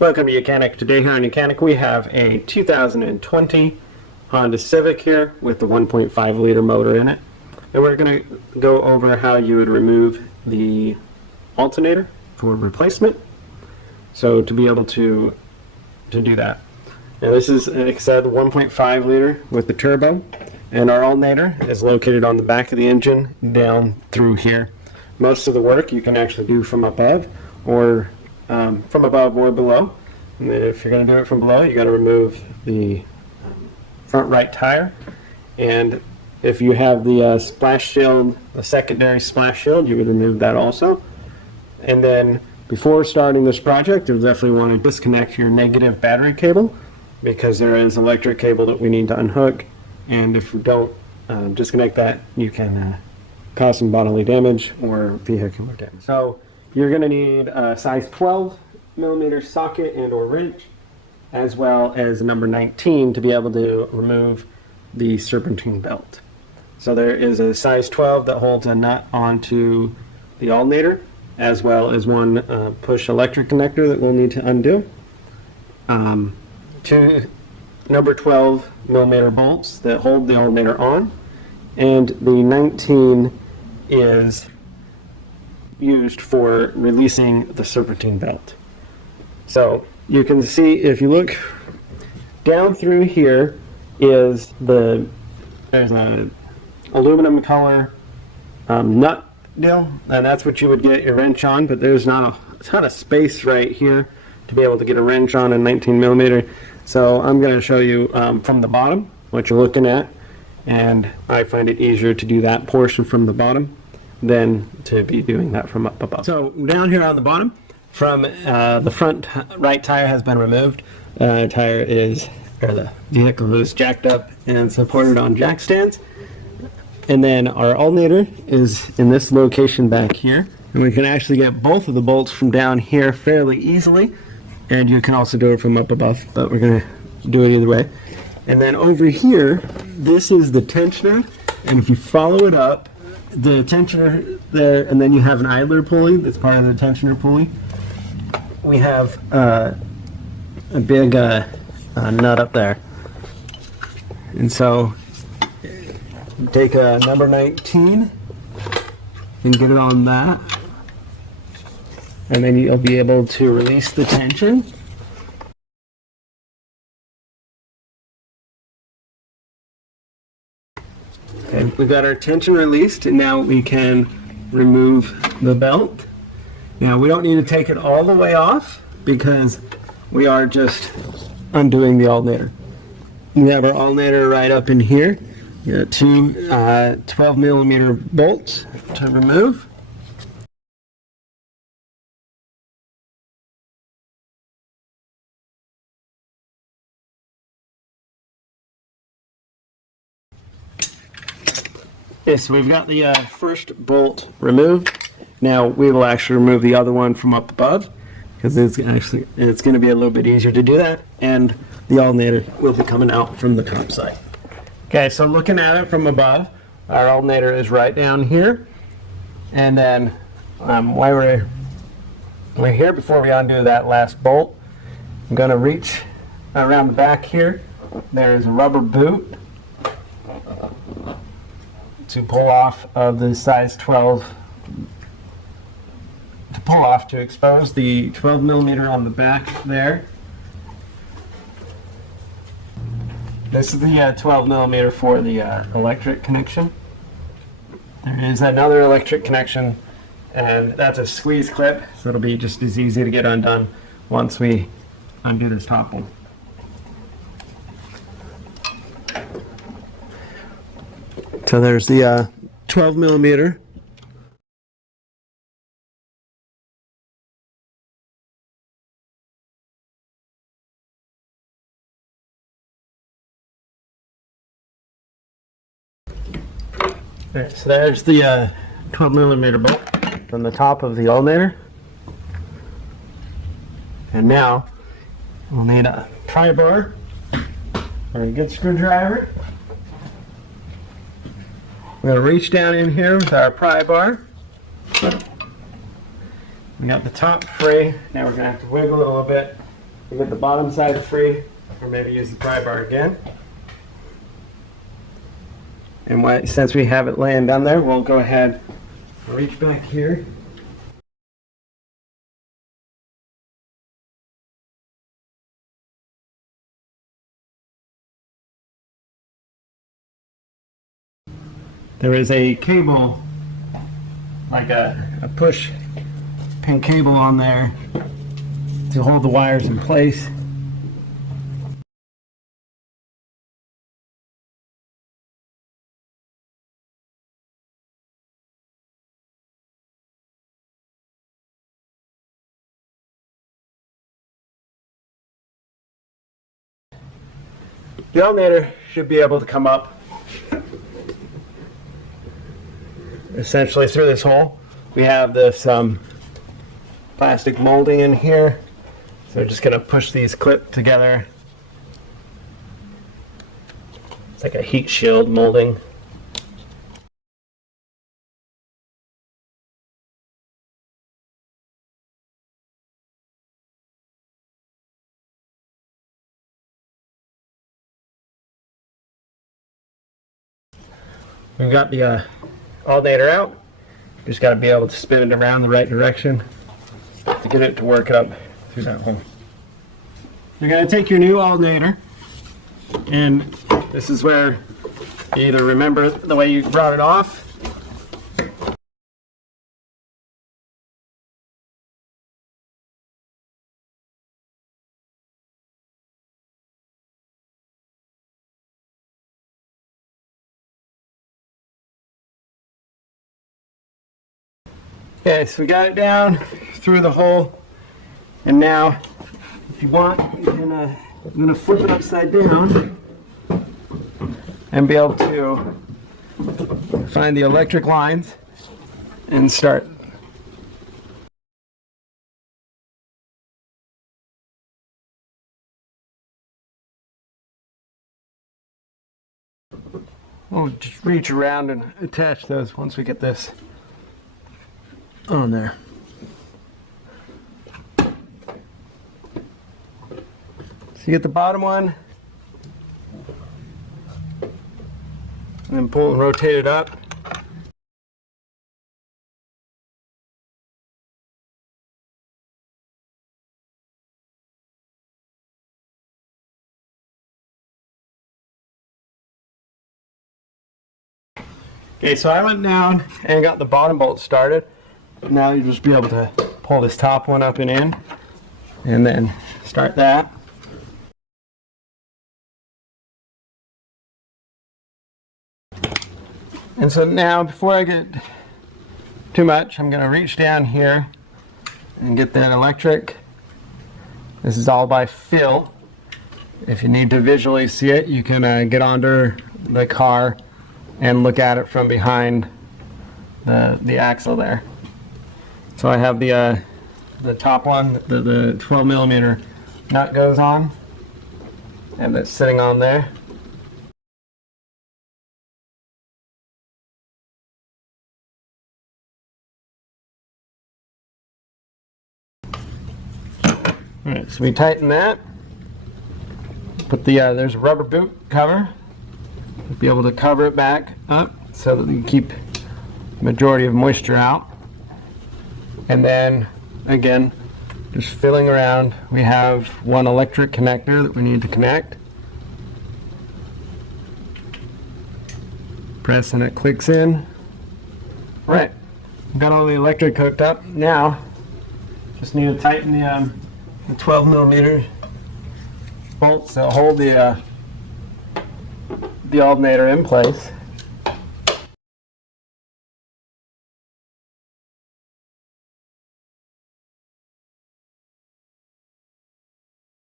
Welcome to YOUCANIC. Today here on YOUCANIC we have a 2020 Honda Civic here with the 1.5 liter motor in it. And we're going to go over how you would remove the alternator for replacement. So to be able to do that. Now this is, like I said, 1.5 liter with the turbo. And our alternator is located on the back of the engine down through here. Most of the work you can actually do from above or below. And if you're going to do it from below, you got to remove the front right tire. And if you have the splash shield, the secondary splash shield, you would remove that also. And then before starting this project, you'll definitely want to disconnect your negative battery cable because there is electric cable that we need to unhook. And if you don't disconnect that, you can cause some bodily damage or vehicular damage. So you're going to need a size 12 millimeter socket and or wrench, as well as a number 19 to be able to remove the serpentine belt. So there is a size 12 that holds a nut onto the alternator, as well as one push electric connector that we'll need to undo. Two number 12 millimeter bolts that hold the alternator on, and the 19 is used for releasing the serpentine belt. So you can see, if you look down through here, there's an aluminum color nut deal, and that's what you would get your wrench on, but there's not a ton of space right here to be able to get a wrench on a 19 millimeter. So I'm going to show you from the bottom what you're looking at, and I find it easier to do that portion from the bottom than to be doing that from up above. So down here on the bottom, from the front right tire has been removed. The vehicle is jacked up and supported on jack stands. And then our alternator is in this location back here. And we can actually get both of the bolts from down here fairly easily. And you can also do it from up above, but we're going to do it either way. And then over here, this is the tensioner. And if you follow it up, the tensioner there, and then you have an idler pulley that's part of the tensioner pulley. We have a big nut up there. And so take a number 19 and get it on that. And then you'll be able to release the tension. Okay, we've got our tension released, and now we can remove the belt. Now we don't need to take it all the way off because we are just undoing the alternator. We have our alternator right up in here. You got two 12 millimeter bolts to remove. Okay, so we've got the first bolt removed. Now we will actually remove the other one from up above because it's going to be a little bit easier to do that, and the alternator will be coming out from the top side. Okay, so looking at it from above, our alternator is right down here, and then while we're here, before we undo that last bolt, I'm going to reach around the back here. There's a rubber boot to pull off of the size 12, to expose the 12 millimeter on the back there. This is the 12 millimeter for the electric connection. There is another electric connection, and that's a squeeze clip, so it'll be just as easy to get undone once we undo this top one. So there's the 12 millimeter. Okay, so there's the 12 millimeter bolt from the top of the alternator. And now we'll need a pry bar or a good screwdriver. We're going to reach down in here with our pry bar. We got the top free. Now we're going to have to wiggle it a little bit You get the bottom side free, or maybe use the pry bar again. And since we have it laying down there, we'll go ahead and reach back here. There is a cable, like a push pin cable on there to hold the wires in place. The alternator should be able to come up essentially through this hole. We have this plastic molding in here, so we're just going to push these clip together. It's like a heat shield molding. We've got the alternator out. Just got to be able to spin it around the right direction to get it to work it up through that hole. You're going to take your new alternator, and this is where you either remember the way you brought it off, okay, so we got it down through the hole, and now if you want, you can, I'm going to flip it upside down and be able to find the electric lines and start. We'll just reach around and attach those once we get this on there. So you get the bottom one, and then pull and rotate it up. Okay, so I went down and got the bottom bolt started. Now you just be able to pull this top one up and in, and then start that. And so now, before I get too much, I'm going to reach down here and get that electric. This is all by feel. If you need to visually see it, you can get under the car and look at it from behind the axle there. So I have the top one, the 12 millimeter nut goes on, and it's sitting on there. Alright, so we tighten that. Put the there's a rubber boot cover. Be able to cover it back up so that you keep the majority of moisture out. And then again, just filling around, we have one electric connector that we need to connect. Press and it clicks in. Right, got all the electric hooked up. Now, just need to tighten the 12 millimeter bolts that hold the alternator in place.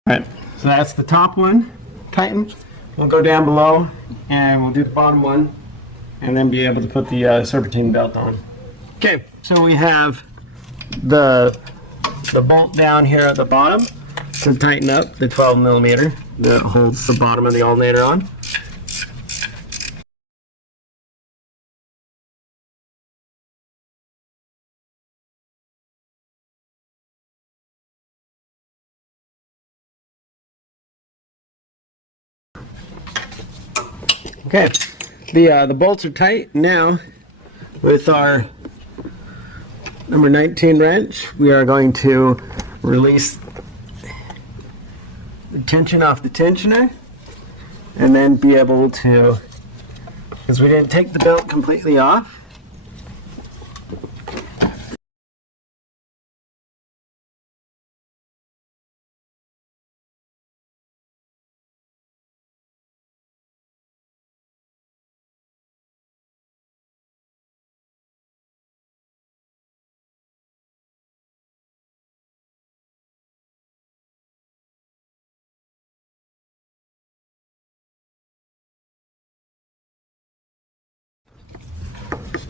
Alright, so that's the top one tightened. We'll go down below and we'll do the bottom one and then be able to put the serpentine belt on. Okay, so we have the bolt down here at the bottom to tighten up the 12 millimeter that holds the bottom of the alternator on. Okay, the bolts are tight. Now, with our number 19 wrench, we are going to release the tension off the tensioner, and then be able to, because we didn't take the belt completely off,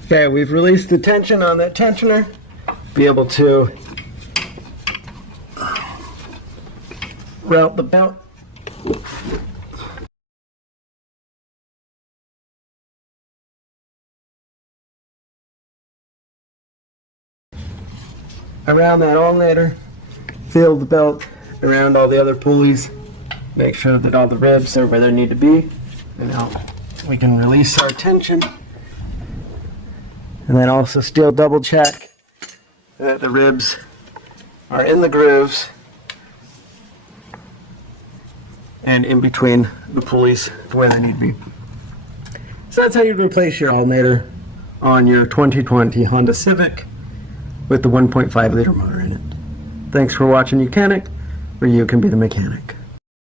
okay, we've released the tension on that tensioner. Be able to route the belt around that alternator, feel the belt around all the other pulleys, make sure that all the ribs are where they need to be, and now we can release our tension. And then also still double check that the ribs are in the grooves and in between the pulleys to where they need to be. So that's how you replace your alternator on your 2020 Honda Civic with the 1.5 liter motor in it. Thanks for watching YOUCANIC, where you can be the mechanic.